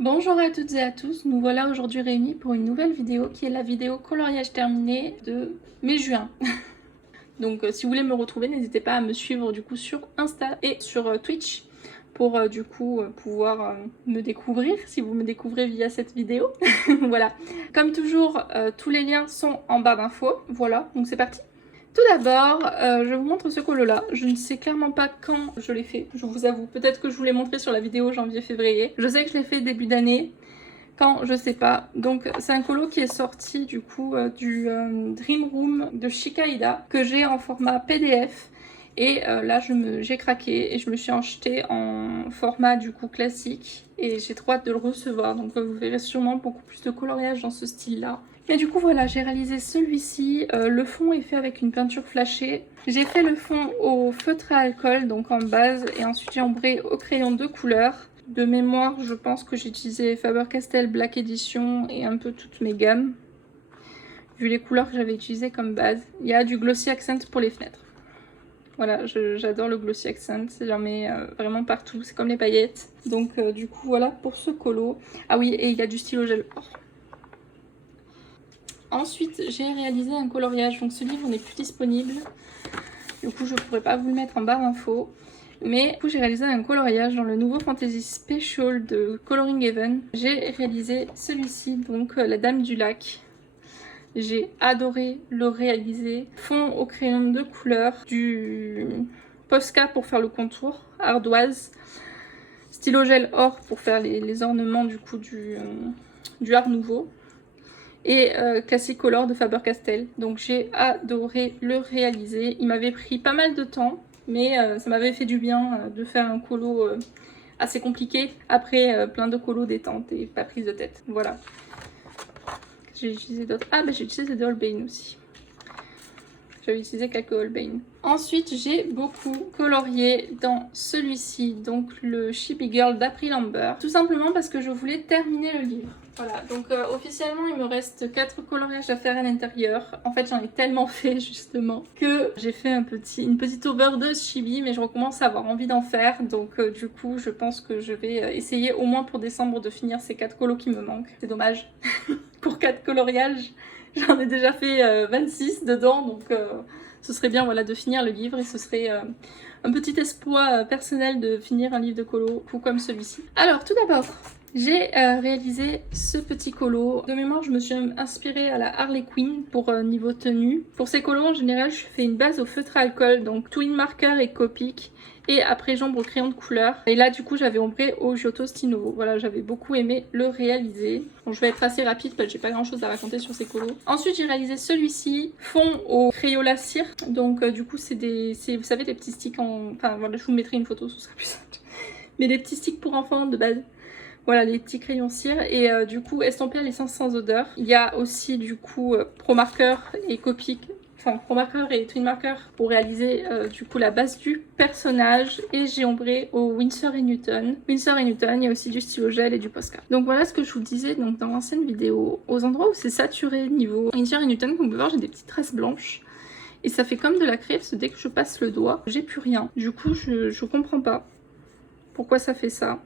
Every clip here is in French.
Bonjour à toutes et à tous, nous voilà aujourd'hui réunis pour une nouvelle vidéo qui est la vidéo coloriage terminé de mai-juin. Donc si vous voulez me retrouver, n'hésitez pas à me suivre du coup sur Insta et sur Twitch pour pouvoir me découvrir si vous me découvrez via cette vidéo. Voilà, comme toujours, tous les liens sont en barre d'infos. Voilà, donc c'est parti. Tout d'abord, je vous montre ce colo là. Je ne sais clairement pas quand je l'ai fait, je vous avoue. Peut-être que je vous l'ai montré sur la vidéo janvier-février. Je sais que je l'ai fait début d'année, quand je sais pas. Donc c'est un colo qui est sorti du coup du Dream Room de Shikaida que j'ai en format PDF. Et là j'ai craqué et je me suis acheté en format du coup classique. Et j'ai trop hâte de le recevoir. Donc vous verrez sûrement beaucoup plus de coloriage dans ce style là. Et du coup voilà, j'ai réalisé celui-ci. Le fond est fait avec une peinture flashée. J'ai fait le fond au feutre à alcool, donc en base, et ensuite j'ai ombré au crayon de couleur. De mémoire, je pense que j'ai utilisé Faber-Castell Black Edition et un peu toutes mes gammes, vu les couleurs que j'avais utilisées comme base. Il y a du Glossy Accent pour les fenêtres. Voilà, j'adore le Glossy Accent, j'en mets vraiment partout, c'est comme les paillettes. Donc du coup voilà pour ce colo. Ah oui, et il y a du stylo gel or. Ensuite, j'ai réalisé un coloriage, donc ce livre n'est plus disponible. Du coup, je ne pourrais pas vous le mettre en barre d'infos. Mais du coup, j'ai réalisé un coloriage dans le nouveau Fantasy Special de Coloring Heaven. J'ai réalisé celui-ci, donc la Dame du Lac. J'ai adoré le réaliser. Fond au crayon de couleur, du Posca pour faire le contour, ardoise, stylo gel or pour faire les ornements du coup du Art Nouveau. Et Classic Color de Faber-Castell. Donc j'ai adoré le réaliser. Il m'avait pris pas mal de temps, mais ça m'avait fait du bien de faire un colo assez compliqué après plein de colos détente et pas prise de tête. Voilà. J'ai utilisé d'autres. Ah bah j'ai utilisé des Holbein aussi. J'avais utilisé quelques Holbein. Ensuite, j'ai beaucoup colorié dans celui-ci, donc le Chibi Girl d'April Amber. Tout simplement parce que je voulais terminer le livre. Voilà, donc officiellement, il me reste 4 coloriages à faire à l'intérieur. En fait, j'en ai tellement fait, justement, que j'ai fait une petite overdose chibi, mais je recommence à avoir envie d'en faire. Donc, du coup, je pense que je vais essayer au moins pour décembre de finir ces 4 colos qui me manquent. C'est dommage. Pour 4 coloriages, j'en ai déjà fait 26 dedans, donc ce serait bien voilà, de finir le livre et ce serait un petit espoir personnel de finir un livre de colo, tout comme celui-ci. Alors, tout d'abord, j'ai réalisé ce petit colo. De mémoire, je me suis inspirée à la Harley Quinn pour niveau tenue. Pour ces colos, en général, je fais une base au feutre à alcool, donc Twin Marker et Copic. Et après, j'ombre au crayon de couleur. Et là, du coup, j'avais ombré au Giotto Stinovo. Voilà, j'avais beaucoup aimé le réaliser. Bon, je vais être assez rapide parce que j'ai pas grand chose à raconter sur ces colos. Ensuite, j'ai réalisé celui-ci, fond au Crayola cire. Donc, du coup, c'est vous savez, des petits sticks en... Enfin, voilà, je vous mettrai une photo, ce sera plus simple. Mais des petits sticks pour enfants de base. Voilà, les petits crayons cire. Et du coup, estampé à l'essence sans odeur. Il y a aussi, du coup, Pro Marker et Copic. Enfin, Pro Marker et Twin Marker pour réaliser du coup la base du personnage. Et j'ai ombré au Winsor & Newton. Winsor & Newton, il y a aussi du stylo gel et du Posca. Donc voilà ce que je vous disais donc, dans l'ancienne vidéo. Aux endroits où c'est saturé niveau Winsor & Newton, comme vous pouvez voir, j'ai des petites traces blanches. Et ça fait comme de la craie, parce que dès que je passe le doigt, j'ai plus rien. Du coup, je comprends pas pourquoi ça fait ça.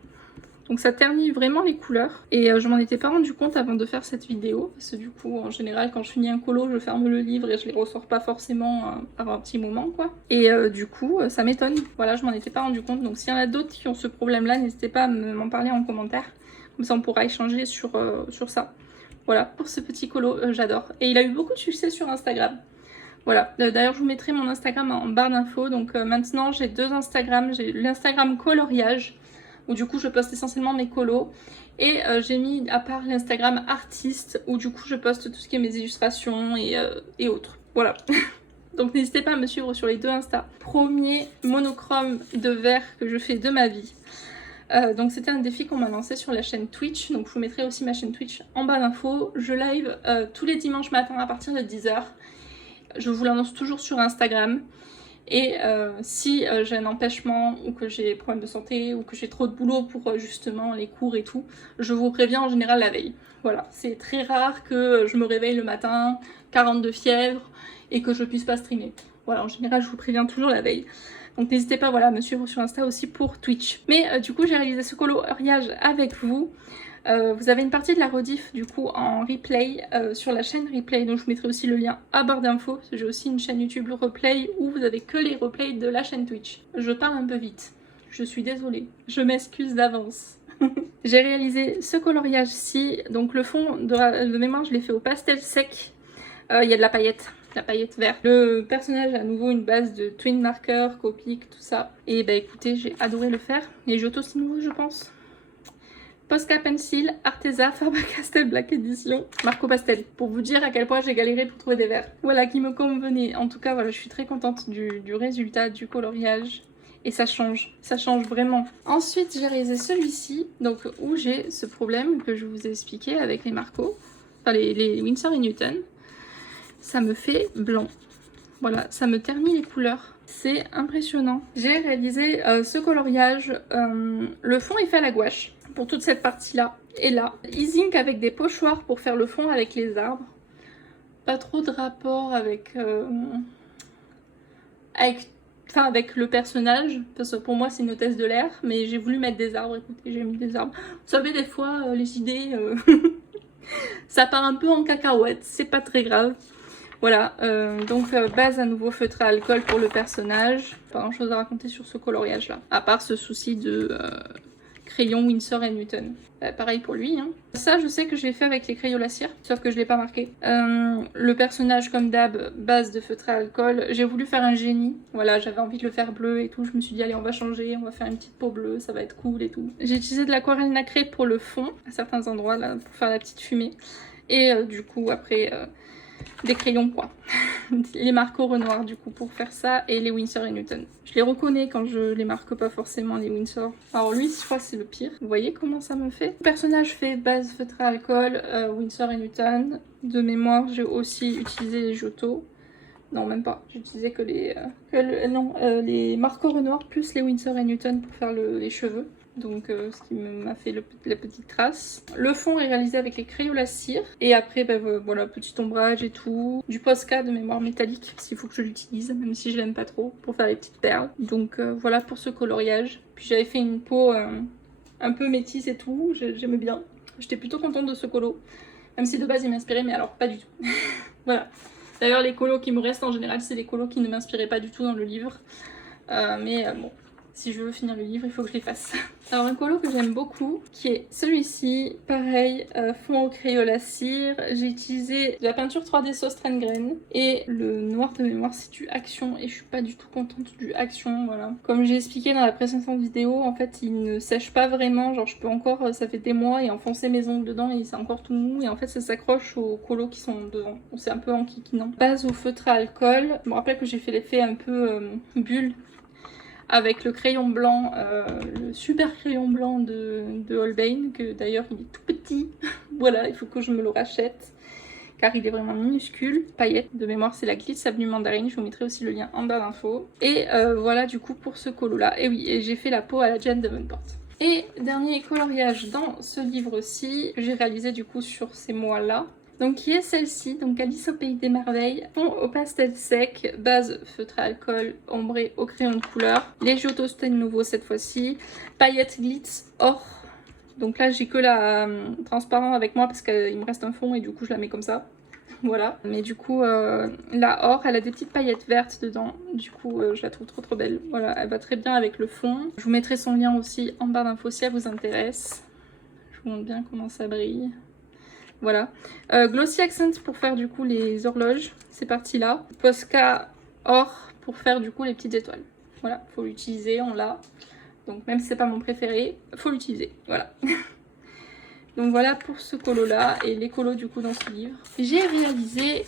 Donc ça ternit vraiment les couleurs et je m'en étais pas rendu compte avant de faire cette vidéo parce que du coup en général quand je finis un colo je ferme le livre et je les ressors pas forcément avant un petit moment quoi. Et du coup ça m'étonne, voilà je m'en étais pas rendu compte. Donc s'il y en a d'autres qui ont ce problème là, n'hésitez pas à m'en parler en commentaire, comme ça on pourra échanger sur ça. Voilà pour ce petit colo, j'adore et il a eu beaucoup de succès sur Instagram. Voilà, d'ailleurs je vous mettrai mon Instagram en barre d'infos. Donc maintenant j'ai 2 Instagram, j'ai l'Instagram coloriage où du coup je poste essentiellement mes colos et j'ai mis à part l'Instagram artiste où du coup je poste tout ce qui est mes illustrations et autres. Voilà. Donc n'hésitez pas à me suivre sur les 2 Insta. Premier monochrome de vert que je fais de ma vie. Donc c'était un défi qu'on m'a lancé sur la chaîne Twitch, donc je vous mettrai aussi ma chaîne Twitch en bas d'infos. Je live tous les dimanches matin à partir de 10 h. Je vous l'annonce toujours sur Instagram. Et si j'ai un empêchement ou que j'ai des problèmes de santé ou que j'ai trop de boulot pour justement les cours et tout, je vous préviens en général la veille. Voilà, c'est très rare que je me réveille le matin, 42 fièvre et que je puisse pas streamer. Voilà, en général je vous préviens toujours la veille. Donc n'hésitez pas voilà, à me suivre sur Insta aussi pour Twitch. Mais du coup j'ai réalisé ce coloriage avec vous. Vous avez une partie de la rediff du coup en replay sur la chaîne replay, donc je vous mettrai aussi le lien à barre d'infos. J'ai aussi une chaîne YouTube replay où vous avez que les replays de la chaîne Twitch. Je parle un peu vite, je suis désolée, je m'excuse d'avance. J'ai réalisé ce coloriage-ci, donc le fond de mémoire je l'ai fait au pastel sec, il y a de la paillette verte. Le personnage a à nouveau une base de twin marker, Copic, tout ça. Et bah écoutez, j'ai adoré le faire. Les Giotto c'est nouveau je pense. Posca Pencil, Arteza, Faber-Castell Black Edition, Marco Pastel. Pour vous dire à quel point j'ai galéré pour trouver des verres. Voilà, qui me convenaient. En tout cas, voilà, je suis très contente du résultat, du coloriage. Et ça change vraiment. Ensuite, j'ai réalisé celui-ci, donc où j'ai ce problème que je vous ai expliqué avec les Marco, enfin les Winsor & Newton. Ça me fait blanc. Voilà, ça me ternit les couleurs. C'est impressionnant. J'ai réalisé ce coloriage. Le fond est fait à la gouache pour toute cette partie-là. Et là, Easing avec des pochoirs pour faire le fond avec les arbres. Pas trop de rapport avec le personnage, parce que pour moi c'est une hôtesse de l'air, mais j'ai voulu mettre des arbres, écoutez, j'ai mis des arbres. Vous savez, des fois, les idées, ça part un peu en cacahuète, c'est pas très grave. Voilà, donc base à nouveau feutré à alcool pour le personnage. Pas grand chose à raconter sur ce coloriage là, à part ce souci de crayon Winsor & Newton. Pareil pour lui, hein. Ça je sais que je l'ai fait avec les crayons la cire, sauf que je l'ai pas marqué. Le personnage comme d'hab, base de feutré à alcool. J'ai voulu faire un génie, voilà, j'avais envie de le faire bleu et tout. Je me suis dit allez on va changer, on va faire une petite peau bleue, ça va être cool et tout. J'ai utilisé de l'aquarelle nacrée pour le fond, à certains endroits là, pour faire la petite fumée. Et du coup après... des crayons quoi, les Marco Renoir du coup pour faire ça, et les Winsor & Newton. Je les reconnais quand je les marque pas forcément, les Winsor. Alors lui je crois que c'est le pire, vous voyez comment ça me fait. Le personnage fait base feutré à alcool, Winsor & Newton. De mémoire j'ai aussi utilisé les Giotto. Non même pas, j'ai utilisé que les Marco Renoir plus les Winsor & Newton pour faire les cheveux. Donc ce qui m'a fait la petite trace. Le fond est réalisé avec les crayons la cire. Et après, voilà, petit ombrage et tout. Du Posca de mémoire métallique, s'il faut que je l'utilise, même si je l'aime pas trop, pour faire les petites perles. Donc voilà pour ce coloriage. Puis j'avais fait une peau un peu métisse et tout, j'aimais bien. J'étais plutôt contente de ce colo. Même si de base il m'inspirait, mais alors pas du tout. Voilà. D'ailleurs les colos qui me restent en général, c'est les colos qui ne m'inspiraient pas du tout dans le livre. Bon. Si je veux finir le livre, il faut que je les fasse. Alors un colo que j'aime beaucoup, qui est celui-ci. Pareil, fond au crayon la cire. J'ai utilisé de la peinture 3D Sauce Grain. Et le noir de mémoire, c'est du Action. Et je suis pas du tout contente du Action, voilà. Comme j'ai expliqué dans la précédente vidéo, en fait, il ne sèche pas vraiment. Genre, je peux encore, ça fait des mois, et enfoncer mes ongles dedans et c'est encore tout mou. Et en fait, ça s'accroche aux colos qui sont devant. Donc c'est un peu enquiquinant. Base au feutre à alcool. Je me rappelle que j'ai fait l'effet un peu bulle avec le crayon blanc, le super crayon blanc de Holbein, que d'ailleurs il est tout petit. Voilà, il faut que je me le rachète, car il est vraiment minuscule. Paillettes, de mémoire c'est la Glitz Avenue Mandarine, je vous mettrai aussi le lien en barre d'infos. Et voilà du coup pour ce colo là. Et oui, et j'ai fait la peau à la Jane Davenport. Et dernier coloriage dans ce livre-ci, j'ai réalisé du coup sur ces mois-là. Donc qui est celle-ci, donc Alice au Pays des Merveilles, fond au pastel sec, base feutré à alcool, ombré au crayon de couleur, les Giotto c'était nouveau cette fois-ci, paillettes glitz or, donc là j'ai que la transparent avec moi parce qu'il me reste un fond et du coup je la mets comme ça, voilà. Mais du coup la or, elle a des petites paillettes vertes dedans, du coup je la trouve trop belle, voilà, elle va très bien avec le fond. Je vous mettrai son lien aussi en barre d'infos si elle vous intéresse, je vous montre bien comment ça brille. Voilà. Glossy Accent pour faire du coup les horloges, c'est parti là. Posca or pour faire du coup les petites étoiles. Voilà, faut l'utiliser, on l'a. Donc même si c'est pas mon préféré, faut l'utiliser. Voilà. Donc voilà pour ce colo là et les colos du coup dans ce livre. J'ai réalisé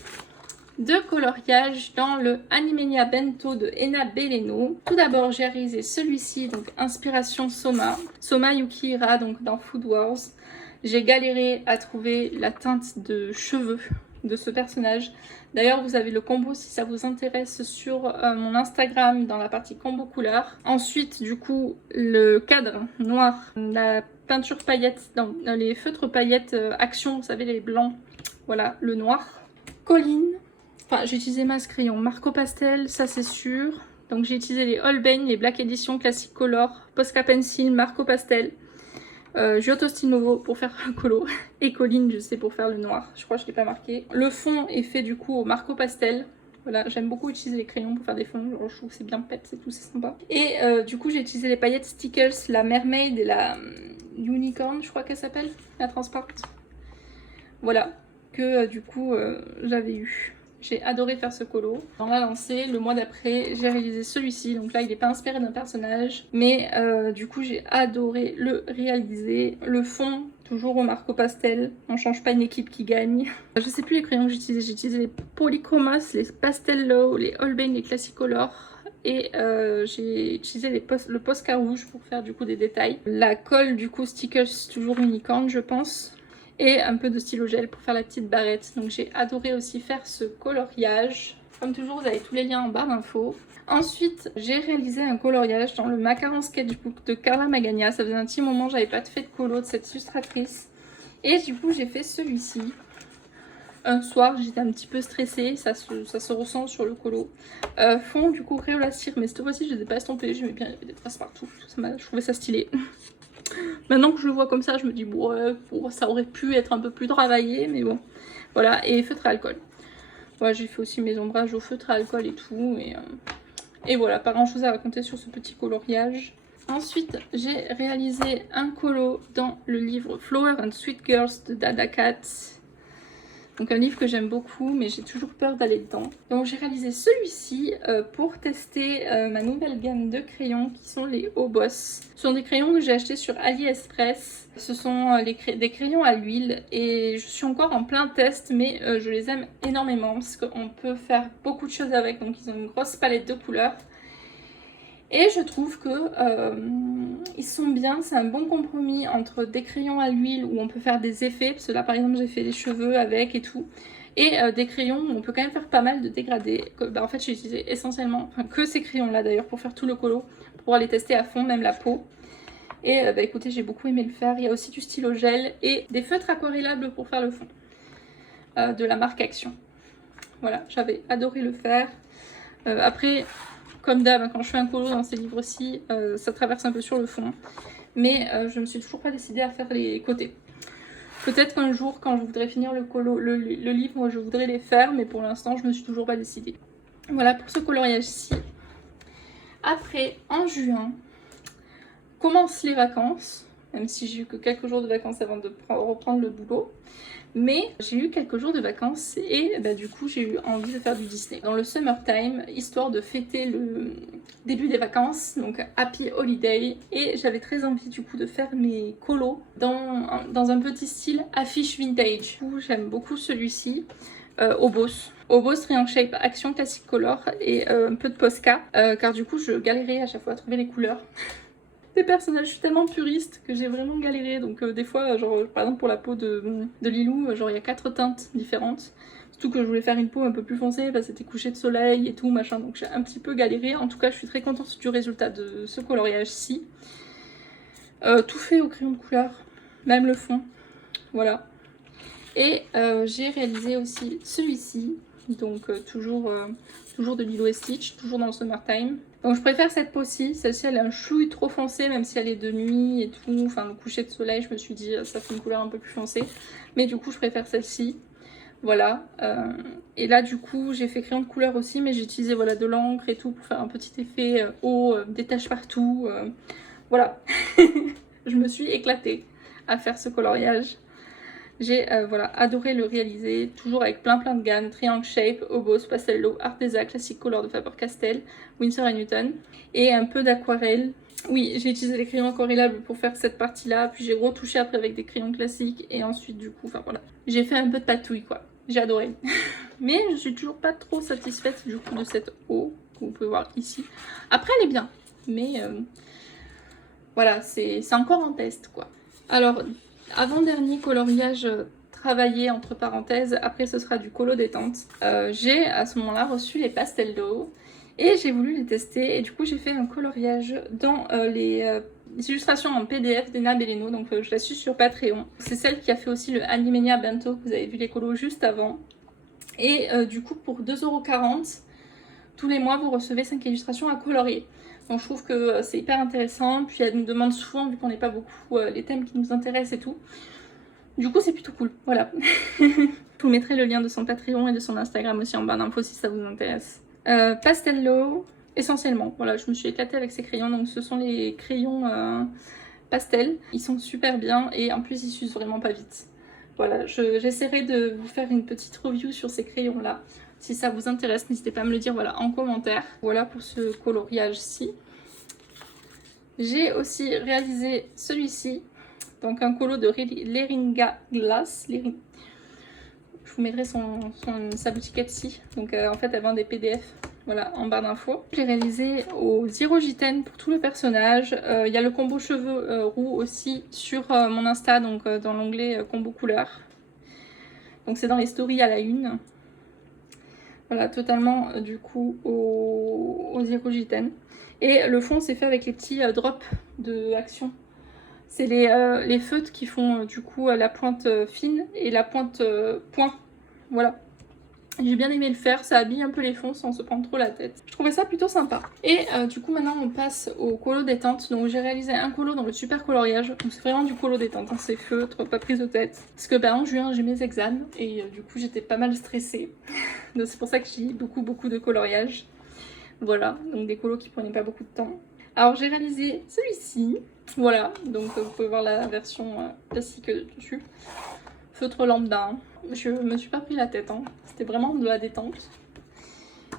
2 coloriages dans le Animenia Bento de Ena Beleno. Tout d'abord j'ai réalisé celui-ci, donc inspiration Soma. Soma Yukihira, donc dans Food Wars. J'ai galéré à trouver la teinte de cheveux de ce personnage. D'ailleurs, vous avez le combo si ça vous intéresse sur mon Instagram dans la partie combo couleur. Ensuite, du coup, le cadre noir, la peinture paillettes, dans les feutres paillettes Action, vous savez, les blancs. Voilà, le noir. Colline. Enfin, j'ai utilisé Masse Crayon. Marco Pastel, ça c'est sûr. Donc j'ai utilisé les Holbein, les Black Edition Classic Color, Posca Pencil, Marco Pastel. Giotto Style Nouveau pour faire un colo et Colline je sais pour faire le noir, je crois que je l'ai pas marqué. Le fond est fait du coup au Marco Pastel. Voilà, j'aime beaucoup utiliser les crayons pour faire des fonds, genre, je trouve que c'est bien pète, c'est tout, c'est sympa. Et du coup j'ai utilisé les paillettes Stickles, la Mermaid et la Unicorn, je crois qu'elle s'appelle, la transparente. Voilà, que du coup j'avais eu. J'ai adoré faire ce colo. Dans la lancée, le mois d'après, j'ai réalisé celui-ci. Donc là, il n'est pas inspiré d'un personnage. Mais du coup, j'ai adoré le réaliser. Le fond, toujours au Marco Pastel. On change pas une équipe qui gagne. Je sais plus les crayons que j'ai utilisés. J'ai utilisé les Polychromas, les Pastello, les Holbein, les Classicolor. Et j'ai utilisé le Posca rouge pour faire du coup des détails. La colle du coup Stickers, toujours unicorn je pense. Et un peu de stylo gel pour faire la petite barrette. Donc j'ai adoré aussi faire ce coloriage. Comme toujours, vous avez tous les liens en barre d'infos. Ensuite, j'ai réalisé un coloriage dans le Macaron Sketchbook de Carla Magagna. Ça faisait un petit moment, j'avais pas fait de colo de cette illustratrice. Et du coup, j'ai fait celui-ci. Un soir, j'étais un petit peu stressée, ça se ressent sur le colo. Fond, du coup, Crayola cire, mais cette fois-ci, je les ai pas estampés. J'aimais bien, il y avait des traces partout. Je trouvais ça stylé. Maintenant que je le vois comme ça, je me dis, bon, ouais, ça aurait pu être un peu plus travaillé, mais bon. Voilà, et feutre à alcool. Voilà, j'ai fait aussi mes ombrages au feutre à alcool et tout. Et voilà, pas grand chose à raconter sur ce petit coloriage. Ensuite, j'ai réalisé un colo dans le livre Flower and Sweet Girls de Dada Cat. Donc un livre que j'aime beaucoup, mais j'ai toujours peur d'aller dedans. Donc j'ai réalisé celui-ci pour tester ma nouvelle gamme de crayons qui sont les Oboss. Ce sont des crayons que j'ai achetés sur AliExpress. Ce sont des crayons à l'huile et je suis encore en plein test, mais je les aime énormément parce qu'on peut faire beaucoup de choses avec. Donc ils ont une grosse palette de couleurs. Et je trouve que ils sont bien, c'est un bon compromis entre des crayons à l'huile où on peut faire des effets, parce que là par exemple j'ai fait les cheveux avec et tout, et des crayons où on peut quand même faire pas mal de dégradés. En fait j'ai utilisé essentiellement, que ces crayons là d'ailleurs pour faire tout le colo, pour pouvoir les tester à fond, même la peau. Et écoutez, j'ai beaucoup aimé le faire. Il y a aussi du stylo gel et des feutres aquarellables pour faire le fond, de la marque Action. Voilà, j'avais adoré le faire. Après... Comme d'hab, quand je fais un colo dans ces livres-ci, ça traverse un peu sur le fond. Mais je ne me suis toujours pas décidée à faire les côtés. Peut-être qu'un jour, quand je voudrais finir le livre, je voudrais les faire. Mais pour l'instant, je ne me suis toujours pas décidée. Voilà pour ce coloriage-ci. Après, en juin, commencent les vacances. Même si j'ai eu que quelques jours de vacances avant de reprendre le boulot. Mais j'ai eu quelques jours de vacances et du coup j'ai eu envie de faire du Disney dans le summertime, histoire de fêter le début des vacances, donc Happy Holiday. Et j'avais très envie du coup de faire mes colos dans un petit style affiche vintage. Du coup j'aime beaucoup celui-ci, Oboss. Oboss Triangle Shape Action Classic Color et un peu de Posca, car du coup je galérais à chaque fois à trouver les couleurs. Des personnages, je suis tellement puriste que j'ai vraiment galéré. Donc des fois, genre par exemple pour la peau de Lilou, genre il y a 4 teintes différentes. Surtout que je voulais faire une peau un peu plus foncée parce que c'était couché de soleil et tout machin. Donc j'ai un petit peu galéré. En tout cas, je suis très contente du résultat de ce coloriage-ci. Tout fait au crayon de couleur, même le fond. Voilà. Et j'ai réalisé aussi celui-ci. Donc toujours de Lilo et Stitch, toujours dans le summertime. Donc je préfère cette peau-ci, celle-ci elle est un chouille trop foncé, même si elle est de nuit et tout, enfin le coucher de soleil, je me suis dit ça fait une couleur un peu plus foncée. Mais du coup je préfère celle-ci, voilà. Et là du coup j'ai fait crayon de couleur aussi, mais j'ai utilisé voilà, de l'encre et tout pour faire un petit effet haut, des taches partout, voilà. Je me suis éclatée à faire ce coloriage. J'ai voilà, adoré le réaliser, toujours avec plein de gammes, Triangle Shape, Oboss, Pastello, Arteza, Classic Color de Faber-Castell, Winsor & Newton, et un peu d'aquarelle. Oui, j'ai utilisé les crayons aquarellables pour faire cette partie-là, puis j'ai retouché après avec des crayons classiques, et ensuite du coup, enfin voilà. J'ai fait un peu de patouille quoi, j'ai adoré. Mais je suis toujours pas trop satisfaite du coup de cette eau, que vous pouvez voir ici. Après elle est bien, mais voilà, c'est encore en test quoi. Alors... Avant-dernier coloriage travaillé entre parenthèses, après ce sera du colo détente. J'ai à ce moment-là reçu les pastels d'eau et j'ai voulu les tester et du coup j'ai fait un coloriage dans les illustrations en PDF d'Ena Belleno, donc je la suis sur Patreon. C'est celle qui a fait aussi le Animania Bento, que vous avez vu les colos juste avant. Et du coup pour 2,40 € tous les mois vous recevez 5 illustrations à colorier. Donc je trouve que c'est hyper intéressant. Puis elle nous demande souvent, vu qu'on n'est pas beaucoup, les thèmes qui nous intéressent et tout. Du coup c'est plutôt cool, voilà. Je vous mettrai le lien de son Patreon et de son Instagram aussi en barre d'infos si ça vous intéresse. Pastello, essentiellement. Voilà, je me suis éclatée avec ces crayons. Donc ce sont les crayons pastel. Ils sont super bien et en plus ils s'usent vraiment pas vite. Voilà, j'essaierai de vous faire une petite review sur ces crayons là. Si ça vous intéresse, n'hésitez pas à me le dire voilà, en commentaire. Voilà pour ce coloriage-ci. J'ai aussi réalisé celui-ci. Donc un colo de Leringa Glass. Je vous mettrai sa boutique ici. Donc en fait elle vend des PDF. Voilà, en barre d'infos. J'ai réalisé au Zirogiten pour tout le personnage. Il y a le combo cheveux roux aussi sur mon Insta, donc dans l'onglet combo couleur. Donc c'est dans les stories à la une. Voilà, totalement du coup au Zirogiten. Et le fond c'est fait avec les petits drops de Action. C'est les feutres qui font du coup la pointe fine et la pointe point. Voilà. J'ai bien aimé le faire, ça habille un peu les fonds sans se prendre trop la tête. Je trouvais ça plutôt sympa. Et du coup maintenant on passe au colo détente. Donc j'ai réalisé un colo dans le super coloriage. Donc c'est vraiment du colo détente, hein. C'est feutre, pas prise de tête. Parce que en juin j'ai mes examens et du coup j'étais pas mal stressée. Donc c'est pour ça que j'ai beaucoup de coloriage. Voilà, donc des colos qui prenaient pas beaucoup de temps. Alors j'ai réalisé celui-ci. Voilà, donc vous pouvez voir la version classique dessus. Feutre lambda. Je me suis pas pris la tête, hein. C'était vraiment de la détente.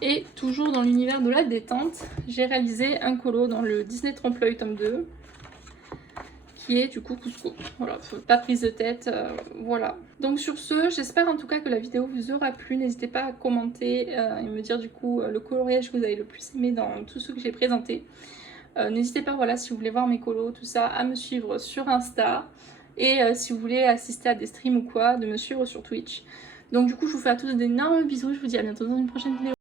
Et toujours dans l'univers de la détente, j'ai réalisé un colo dans le Disney Trompe-l'œil tome 2. Qui est du coup Cusco. Voilà, pas prise de tête, voilà. Donc sur ce, j'espère en tout cas que la vidéo vous aura plu. N'hésitez pas à commenter et me dire du coup le coloriage que vous avez le plus aimé dans tout ce que j'ai présenté. N'hésitez pas, voilà, si vous voulez voir mes colos, tout ça, à me suivre sur Insta. Et si vous voulez assister à des streams ou quoi, de me suivre sur Twitch. Donc du coup, je vous fais à tous d'énormes bisous. Je vous dis à bientôt dans une prochaine vidéo.